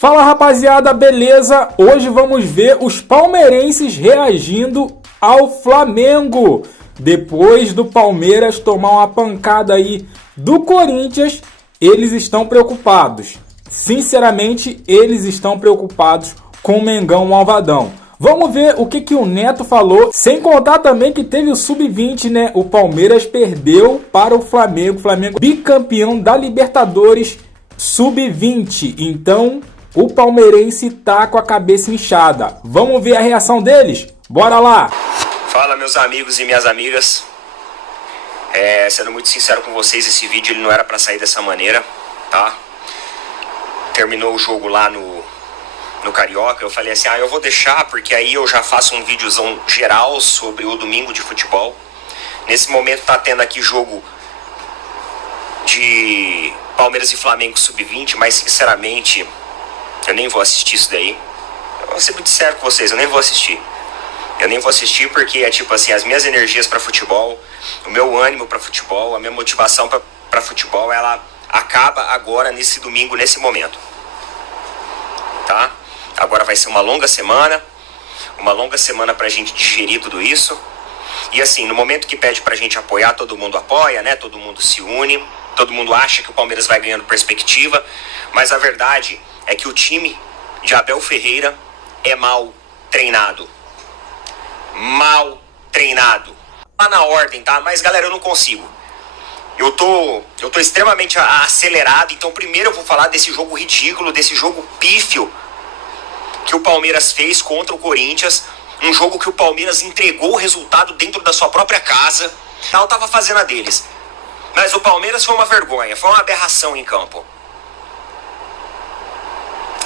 Fala rapaziada, beleza? Hoje vamos ver os palmeirenses reagindo ao Flamengo. Depois do Palmeiras tomar uma pancada aí do Corinthians, eles estão preocupados. Sinceramente, eles estão preocupados com o Mengão Malvadão. Vamos ver o que o Neto falou, sem contar também que teve o Sub-20, né? O Palmeiras perdeu para o Flamengo, bicampeão da Libertadores Sub-20. Então, o palmeirense tá com a cabeça inchada. Vamos ver a reação deles? Bora lá! Fala, meus amigos e minhas amigas. Sendo muito sincero com vocês, esse vídeo ele não era pra sair dessa maneira, tá? Terminou o jogo lá no Carioca, eu falei assim, eu vou deixar porque aí eu já faço um videozão geral sobre o domingo de futebol. Nesse momento tá tendo aqui jogo de Palmeiras e Flamengo Sub-20, mas sinceramente eu nem vou assistir isso daí. Eu vou ser muito sincero com vocês, eu nem vou assistir. Eu nem vou assistir porque é tipo assim, as minhas energias pra futebol, o meu ânimo pra futebol, a minha motivação pra futebol, ela acaba agora nesse domingo, nesse momento. Tá? Agora vai ser uma longa semana pra gente digerir tudo isso. E assim, no momento que pede pra gente apoiar, todo mundo apoia, né? Todo mundo se une, todo mundo acha que o Palmeiras vai ganhando perspectiva, mas a verdade é que o time de Abel Ferreira é mal treinado. Mal treinado. Tá na ordem, tá? Mas galera, eu não consigo. Eu tô extremamente acelerado, então primeiro eu vou falar desse jogo ridículo, desse jogo pífio que o Palmeiras fez contra o Corinthians. Um jogo que o Palmeiras entregou o resultado dentro da sua própria casa. Eu tava fazendo a deles. Mas o Palmeiras foi uma vergonha, foi uma aberração em campo.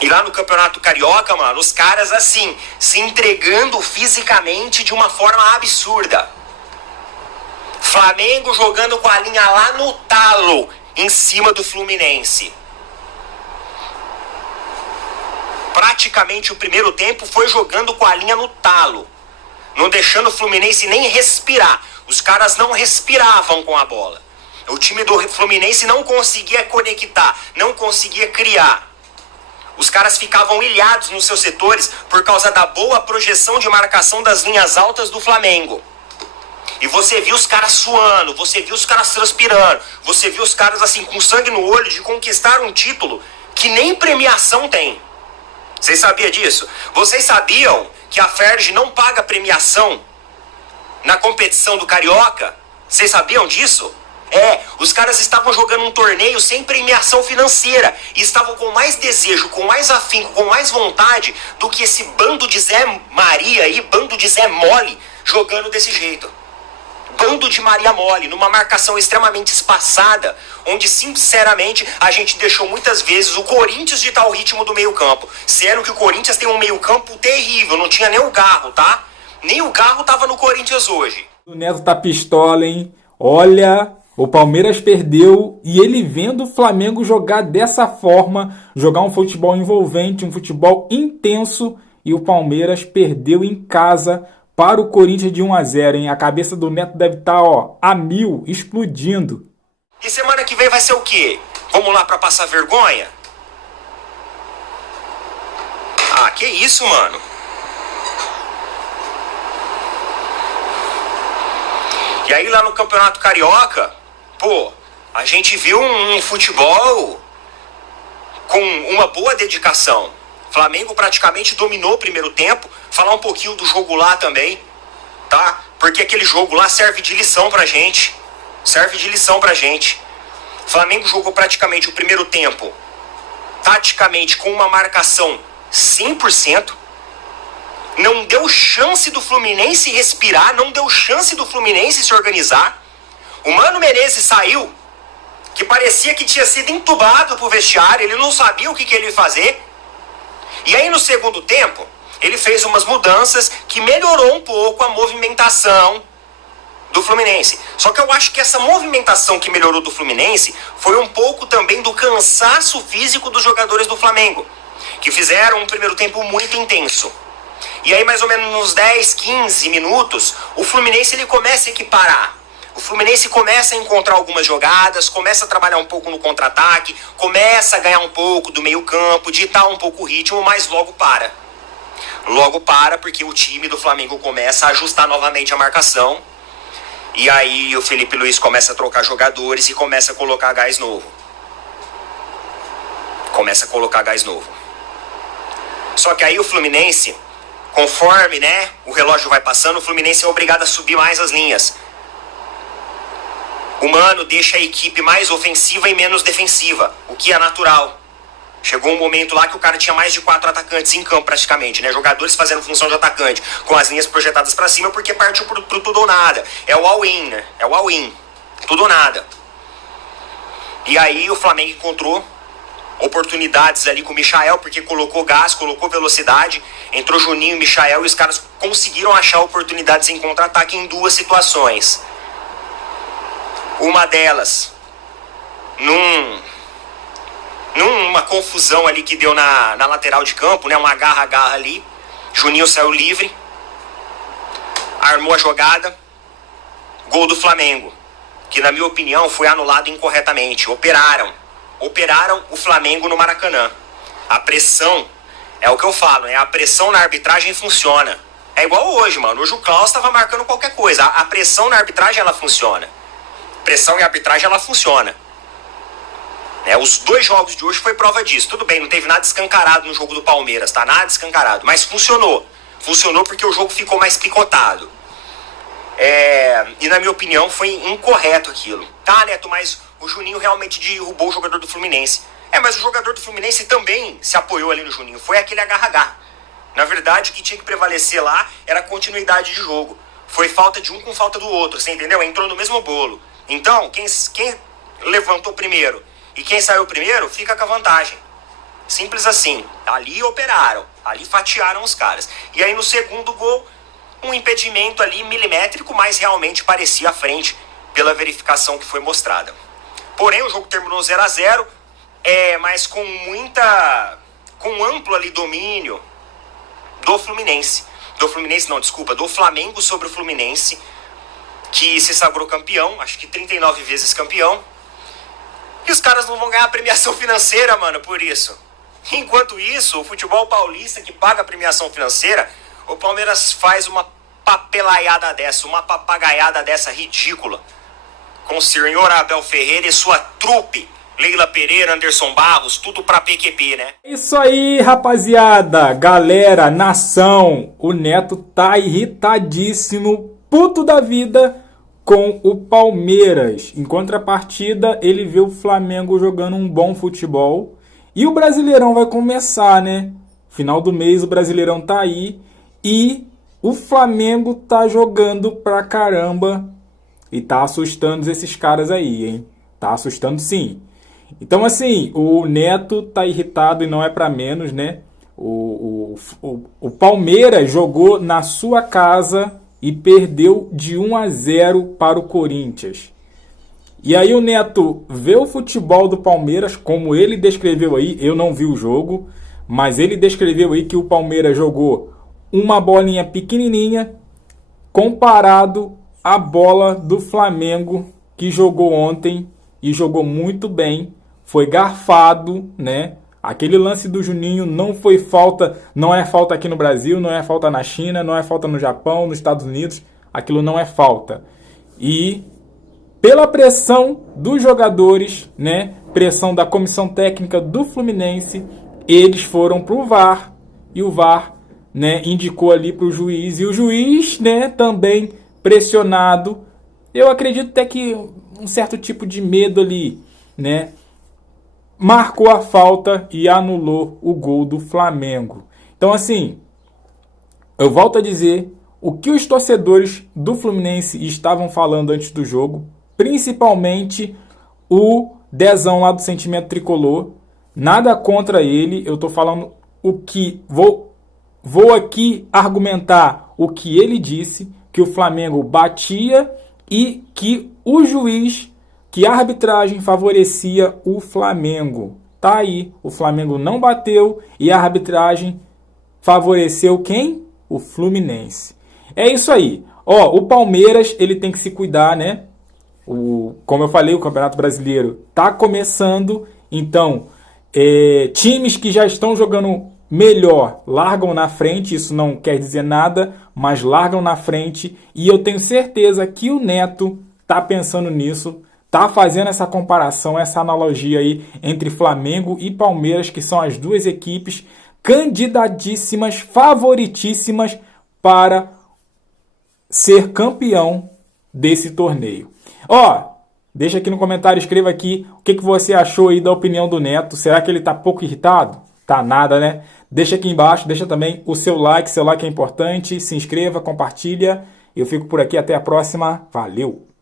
E lá no Campeonato Carioca, mano, os caras assim, se entregando fisicamente de uma forma absurda. Flamengo jogando com a linha lá no talo, em cima do Fluminense. Praticamente o primeiro tempo foi jogando com a linha no talo, não deixando o Fluminense nem respirar. Os caras não respiravam com a bola. O time do Fluminense não conseguia conectar, não conseguia criar. Os caras ficavam ilhados nos seus setores por causa da boa projeção de marcação das linhas altas do Flamengo. E você viu os caras suando, você viu os caras transpirando, você viu os caras assim com sangue no olho de conquistar um título que nem premiação tem. Vocês sabiam disso? Vocês sabiam que a Ferg não paga premiação na competição do Carioca? Vocês sabiam disso? Os caras estavam jogando um torneio sem premiação financeira e estavam com mais desejo, com mais afinco, com mais vontade do que esse bando de Zé Maria aí, bando de Zé Mole, jogando desse jeito. Bando de Maria Mole, numa marcação extremamente espaçada, onde sinceramente a gente deixou muitas vezes o Corinthians ditar o ritmo do meio campo, sendo que o Corinthians tem um meio campo terrível, não tinha nem o Garro, tá? Nem o Garro tava no Corinthians hoje. O Neto tá pistola, hein? Olha, o Palmeiras perdeu e ele vendo o Flamengo jogar dessa forma, jogar um futebol envolvente, um futebol intenso, e o Palmeiras perdeu em casa para o Corinthians de 1-0, hein? A cabeça do Neto deve estar, a mil, explodindo. E semana que vem vai ser o quê? Vamos lá pra passar vergonha? Que isso, mano? E aí lá no Campeonato Carioca, a gente viu um futebol com uma boa dedicação. Flamengo praticamente dominou o primeiro tempo. Falar um pouquinho do jogo lá também, tá? Porque aquele jogo lá serve de lição pra gente. Flamengo jogou praticamente o primeiro tempo taticamente com uma marcação 100%. Não deu chance do Fluminense respirar, não deu chance do Fluminense se organizar. O Mano Menezes saiu, que parecia que tinha sido entubado pro vestiário, ele não sabia o que ele ia fazer. E aí no segundo tempo, ele fez umas mudanças que melhorou um pouco a movimentação do Fluminense. Só que eu acho que essa movimentação que melhorou do Fluminense foi um pouco também do cansaço físico dos jogadores do Flamengo, que fizeram um primeiro tempo muito intenso. E aí mais ou menos nos 10, 15 minutos, o Fluminense ele começa a equiparar. O Fluminense começa a encontrar algumas jogadas, começa a trabalhar um pouco no contra-ataque, começa a ganhar um pouco do meio-campo, ditar um pouco o ritmo, mas logo para. Logo para, porque o time do Flamengo começa a ajustar novamente a marcação. E aí o Felipe Luiz começa a trocar jogadores e começa a colocar gás novo. Só que aí o Fluminense, conforme, né, o relógio vai passando, o Fluminense é obrigado a subir mais as linhas. O Mano deixa a equipe mais ofensiva e menos defensiva, o que é natural. Chegou um momento lá que o cara tinha mais de 4 atacantes em campo praticamente, né? Jogadores fazendo função de atacante, com as linhas projetadas para cima, porque partiu pro tudo ou nada. É o all-in, né? É o all-in. Tudo ou nada. E aí o Flamengo encontrou oportunidades ali com o Michael, porque colocou gás, colocou velocidade, entrou Juninho e Michael e os caras conseguiram achar oportunidades em contra-ataque em 2 situações. Uma delas, numa confusão ali que deu na lateral de campo, né? Um agarra-agarra ali. Juninho saiu livre, armou a jogada, gol do Flamengo, que na minha opinião foi anulado incorretamente. Operaram o Flamengo no Maracanã. A pressão, é o que eu falo, né? A pressão na arbitragem funciona. É igual hoje, mano. Hoje o Klaus estava marcando qualquer coisa. A pressão na arbitragem, ela funciona. Pressão e arbitragem, ela funciona. Os 2 jogos de hoje foi prova disso. Tudo bem, não teve nada escancarado no jogo do Palmeiras, tá? Nada escancarado, mas funcionou. Funcionou porque o jogo ficou mais picotado. E na minha opinião foi incorreto aquilo. Tá, Neto, mas o Juninho realmente derrubou o jogador do Fluminense. Mas o jogador do Fluminense também se apoiou ali no Juninho. Foi aquele agarra-agarra. Na verdade, o que tinha que prevalecer lá era a continuidade de jogo. Foi falta de um com falta do outro, você entendeu? Entrou no mesmo bolo. Então, quem levantou primeiro e quem saiu primeiro, fica com a vantagem. Simples assim. Ali operaram, ali fatiaram os caras. E aí no segundo gol, um impedimento ali milimétrico, mas realmente parecia à frente pela verificação que foi mostrada. Porém, o jogo terminou 0-0, mas com amplo ali domínio do Fluminense. Do Flamengo sobre o Fluminense, que se sagrou campeão, acho que 39 vezes campeão. E os caras não vão ganhar premiação financeira, mano, por isso. Enquanto isso, o futebol paulista que paga a premiação financeira, o Palmeiras faz uma papelaiada dessa, uma papagaiada dessa ridícula. Com o senhor Abel Ferreira e sua trupe, Leila Pereira, Anderson Barros, tudo pra PQP, né? Isso aí, rapaziada, galera, nação, o Neto tá irritadíssimo, puto da vida com o Palmeiras. Em contrapartida, ele vê o Flamengo jogando um bom futebol. E o Brasileirão vai começar, né? Final do mês o Brasileirão tá aí. E o Flamengo tá jogando pra caramba. E tá assustando esses caras aí, hein? Tá assustando sim. Então assim, o Neto tá irritado e não é pra menos, né? O Palmeiras jogou na sua casa e perdeu de 1-0 para o Corinthians. E aí o Neto vê o futebol do Palmeiras, como ele descreveu aí, eu não vi o jogo, mas ele descreveu aí que o Palmeiras jogou uma bolinha pequenininha comparado à bola do Flamengo, que jogou ontem e jogou muito bem, foi garfado, né? Aquele lance do Juninho não foi falta, não é falta aqui no Brasil, não é falta na China, não é falta no Japão, nos Estados Unidos, aquilo não é falta. E pela pressão dos jogadores, né, pressão da comissão técnica do Fluminense, eles foram pro VAR e o VAR, né, indicou ali pro juiz e o juiz, né, também pressionado. Eu acredito até que um certo tipo de medo ali, né, marcou a falta e anulou o gol do Flamengo. Então, assim, eu volto a dizer o que os torcedores do Fluminense estavam falando antes do jogo, principalmente o Dezão lá do Sentimento Tricolor. Nada contra ele, eu tô falando o que... Vou aqui argumentar o que ele disse, que o Flamengo batia e que o juiz... que a arbitragem favorecia o Flamengo. Tá aí, o Flamengo não bateu e a arbitragem favoreceu quem? O Fluminense. É isso aí. Ó, o Palmeiras, ele tem que se cuidar, né? Como eu falei, o Campeonato Brasileiro está começando, então times que já estão jogando melhor largam na frente, isso não quer dizer nada, mas largam na frente, e eu tenho certeza que o Neto está pensando nisso, está fazendo essa comparação, essa analogia aí entre Flamengo e Palmeiras, que são as duas equipes candidatíssimas, favoritíssimas para ser campeão desse torneio. Deixa aqui no comentário, escreva aqui o que você achou aí da opinião do Neto. Será que ele tá pouco irritado? Tá nada, né? Deixa aqui embaixo, deixa também o seu like é importante. Se inscreva, compartilha. Eu fico por aqui, até a próxima. Valeu!